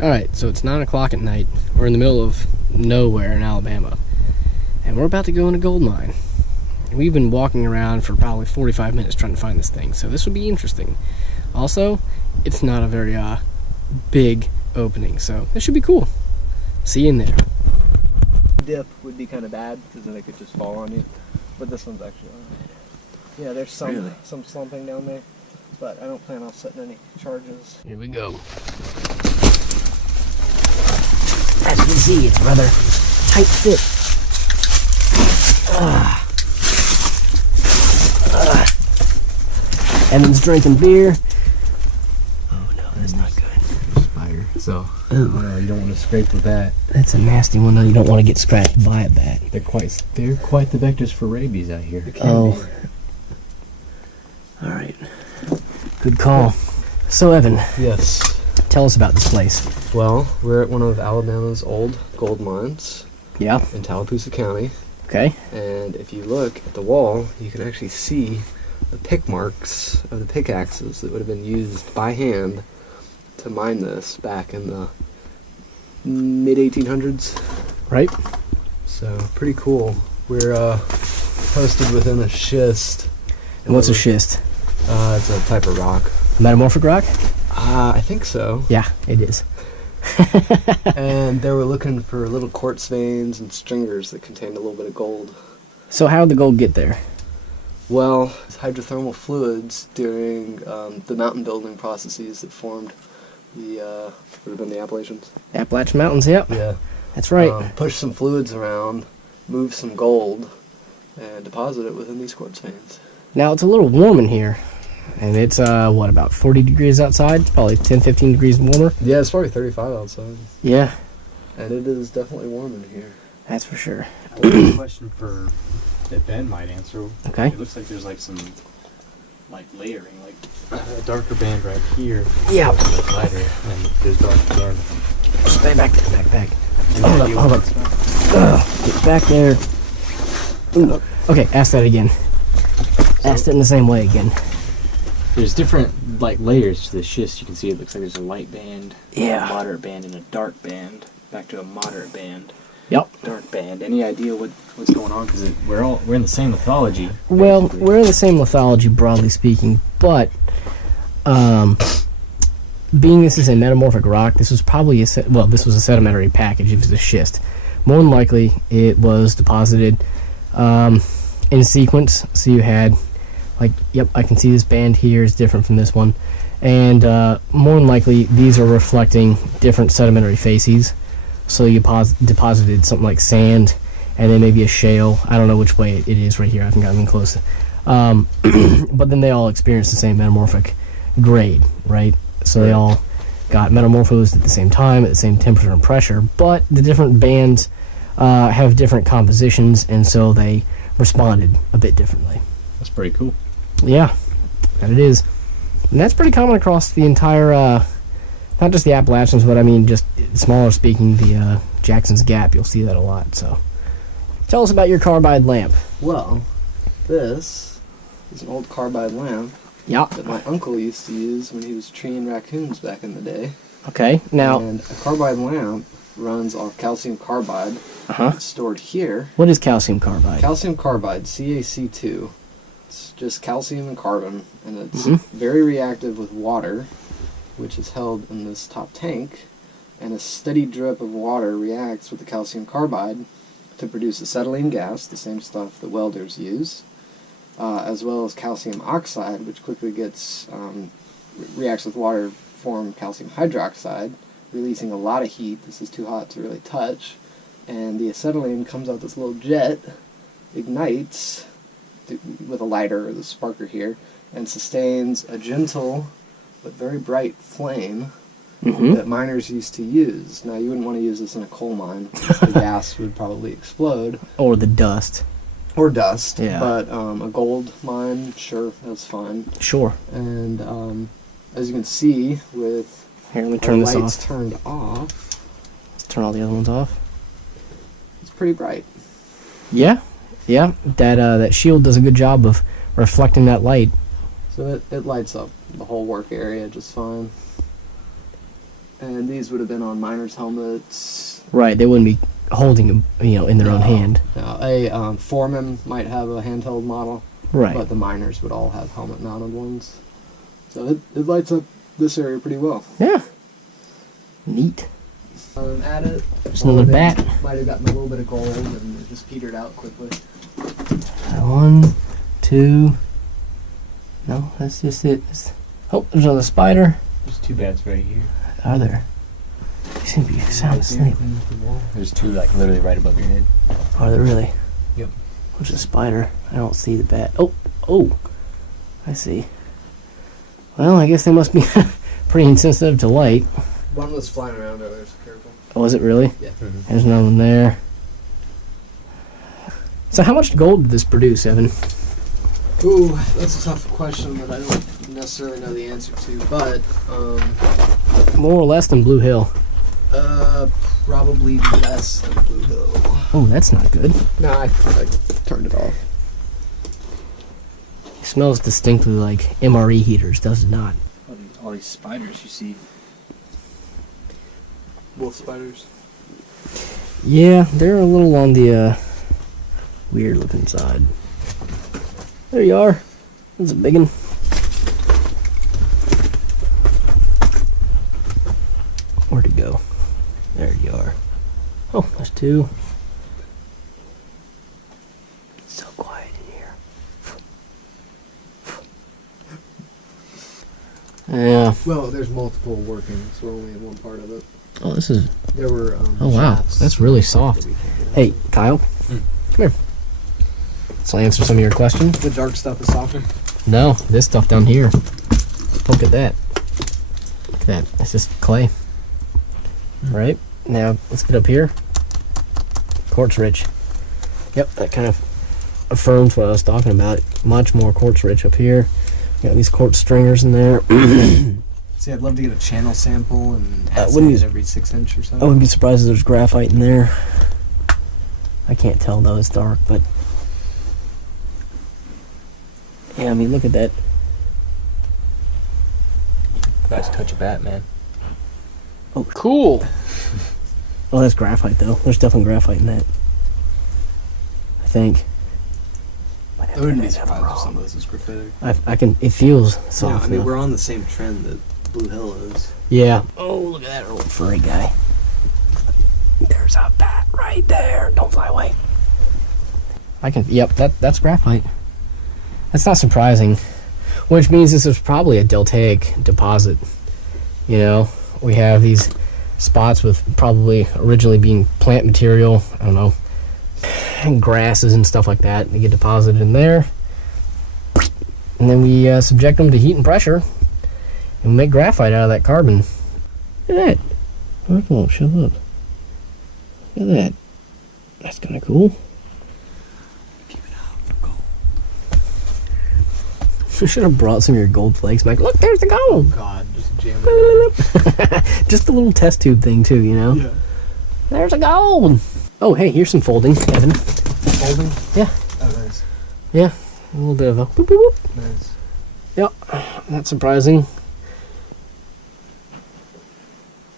Alright, so it's 9 o'clock at night. We're in the middle of nowhere in Alabama. And we're about to go in a gold mine. We've been walking around for probably 45 minutes trying to find this thing, so this will be interesting. Also, it's not a very big opening, so this should be cool. See you in there. Dip would be kind of bad because then it could just fall on you, but this one's actually alright. Yeah, there's some slumping down there, but I don't plan on setting any charges. Here we go. As you can see, it's rather tight fit. Evan's drinking beer. Oh no, that's not good. Fire. So, no, you don't want to scrape with that. That's a nasty one though. You don't want to get scratched by a bat. They're quite the vectors for rabies out here. Oh. All right. Good call. So Evan. Yes. Tell us about this place. Well, we're at one of Alabama's old gold mines. Yeah. In Tallapoosa County. Okay. And if you look at the wall, you can actually see the pick marks of the pickaxes that would have been used by hand to mine this back in the mid-1800s. Right. So, pretty cool. We're posted within a schist. And what's a schist? It's a type of rock. Metamorphic rock? I think so. Yeah, it is. And they were looking for little quartz veins and stringers that contained a little bit of gold. So how did the gold get there? Well, hydrothermal fluids during the mountain building processes that formed the, would have been the Appalachians. Appalachian Mountains, yep. Yeah. That's right. Push some fluids around, move some gold, and deposit it within these quartz veins. Now, it's a little warm in here. And it's, what, about 40 degrees outside? Probably 10, 15 degrees warmer? Yeah, it's probably 35 outside. Yeah. And it is definitely warm in here. That's for sure. I have a question that Ben might answer. Okay. It looks like there's like some layering, like a darker band right here. Yeah. That's lighter, and there's darker band. Stay back there, back. Hold up. Get back there. Ooh. Okay, ask that again. Ask it in the same way again. There's different layers to the schist. You can see it looks like there's a light band, yeah, a moderate band, and a dark band. Back to a moderate band. Yep. Dark band. Any idea what's going on? Because we're in the same lithology. Well, we're in the same lithology, broadly speaking, but being this is a metamorphic rock, this was probably this was a sedimentary package. It was a schist. More than likely, it was deposited in sequence. So you had, yep, I can see this band here is different from this one, and more than likely, these are reflecting different sedimentary facies. So you deposited something like sand, and then maybe a shale. I don't know which way it is right here. I haven't gotten close. But then they all experience the same metamorphic grade, right? So they all got metamorphosed at the same time, at the same temperature and pressure, but the different bands have different compositions, and so they responded a bit differently. That's pretty cool. Yeah, that it is. And that's pretty common across the entire... not just the Appalachians, but I mean just smaller speaking, the Jackson's Gap. You'll see that a lot. So, tell us about your carbide lamp. Well, this is an old carbide lamp that my uncle used to use when he was treeing raccoons back in the day. Okay, now... And a carbide lamp runs off calcium carbide. It's stored here. What is calcium carbide? Calcium carbide, CaC2. It's just calcium and carbon, and it's very reactive with water, which is held in this top tank, and a steady drip of water reacts with the calcium carbide to produce acetylene gas, the same stuff that welders use, as well as calcium oxide, which quickly gets reacts with water, form calcium hydroxide, releasing a lot of heat. This is too hot to really touch, and the acetylene comes out this little jet, ignites with a lighter or the sparker here, and sustains a gentle but very bright flame that miners used to use. Now, you wouldn't want to use this in a coal mine because the gas would probably explode. Or the dust. Or dust. Yeah. But a gold mine, sure, that's fine. Sure. And as you can see, with here, let me turn this lights off. Turned off. Let's turn all the other ones off. It's pretty bright. Yeah. Yeah. That shield does a good job of reflecting that light. So it lights up the whole work area just fine. And these would have been on miners' helmets. Right, they wouldn't be holding them, in their own hand. No, a foreman might have a handheld model. Right. But the miners would all have helmet-mounted ones. So it lights up this area pretty well. Yeah. Neat. At it. There's another bat. Might have gotten a little bit of gold and it just petered out quickly. 1, 2. No, that's just it. Oh, there's another spider. There's 2 bats right here. Are there? They seem to be sound asleep. There's 2 like literally right above your head. Are there really? Yep. What's a spider? I don't see the bat. Oh, I see. Well, I guess they must be pretty insensitive to light. One was flying around earlier, so careful. Oh, is it really? Yeah. Mm-hmm. There's another one there. So how much gold did this produce, Evan? Ooh, that's a tough question that I don't necessarily know the answer to, but More or less than Blue Hill. probably less than Blue Hill. Oh, that's not good. No, I turned it off. It smells distinctly like MRE heaters, does it not? All these spiders you see. Wolf spiders. Yeah, they're a little on the weird looking side. There you are. That's a big one. Where'd it go? There you are. Oh, there's 2. It's so quiet in here. Yeah. Well, there's multiple working, so we're only in one part of it. Oh, this is. There were. Oh wow, shafts that's really that soft. we can't get out. Hey, Kyle. Come here. So I'll answer some of your questions. The dark stuff is softer. No, this stuff down here. Look at that. Look at that. It's just clay. Right? Now, let's get up here. Quartz rich. Yep, that kind of affirms what I was talking about. Much more quartz rich up here. Got these quartz stringers in there. See, I'd love to get a channel sample and wouldn't assay it you- every 6 inch or so. I wouldn't be surprised if there's graphite in there. I can't tell though, it's dark, but yeah, I mean, look at that. Guys, touch a bat, man. Oh, cool. Oh, that's graphite though. There's definitely graphite in that. I think. I wouldn't be surprised if some of this is graphitic. I can. It feels Yeah, soft. I mean, enough. we're on the same trend that Blue Hill is. Yeah. Oh, look at that old furry guy. There's a bat right there. Don't fly away. I can. Yep. That's graphite. That's not surprising. Which means this is probably a deltaic deposit. We have these spots with probably originally being plant material. I don't know. And grasses and stuff like that. They get deposited in there. And then we subject them to heat and pressure. And we make graphite out of that carbon. Look at that. That won't show up. Look at that. That's kind of cool. Keep it out for gold. You should have brought some of your gold flakes, Mike. Look, there's the gold. God, just jam it. Just a little test tube thing, too, Yeah. There's a gold. Oh, hey, here's some folding, Evan. Folding? Yeah. Oh, nice. Yeah. A little bit of a boop, boop, boop. Nice. Yep. Not surprising.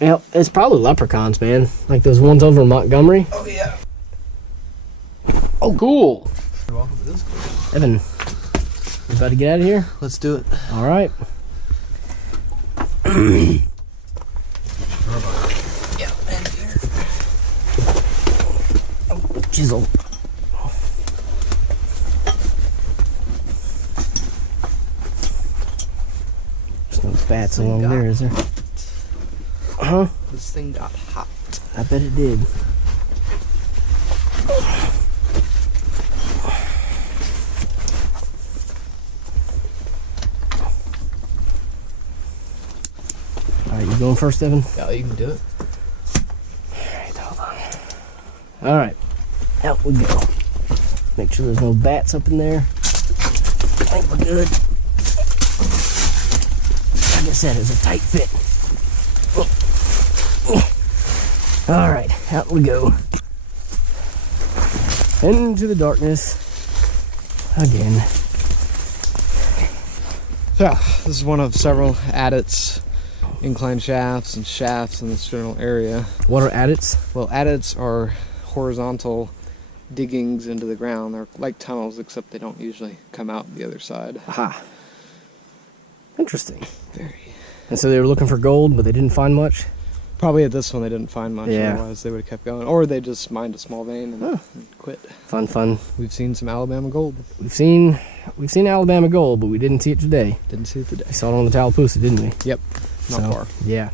Yep. It's probably leprechauns, man. Like those ones over in Montgomery. Oh, yeah. Oh, cool. You're welcome to this. Evan, you about to get out of here? Let's do it. All right. Yeah, and here. Chisel. There's no bats along there, is there? Huh? This thing got hot. I bet it did. Alright, you going first, Evan? Yeah, you can do it. Alright, hold on. Alright, out we go. Make sure there's no bats up in there. I think we're good. Like I said, it's a tight fit. Alright, out we go. Into the darkness. Again. Yeah, this is one of several adits incline shafts and shafts in this general area. What are adits? Well, adits are horizontal diggings into the ground. They're like tunnels, except they don't usually come out the other side. Aha. Interesting. Very. And so they were looking for gold, but they didn't find much? Probably at this one they didn't find much, Yeah. otherwise they would have kept going. Or they just mined a small vein and quit. Fun. We've seen some Alabama gold. We've seen Alabama gold, but we didn't see it today. Didn't see it today. We saw it on the Tallapoosa, didn't we? Yep. Not far. Yeah.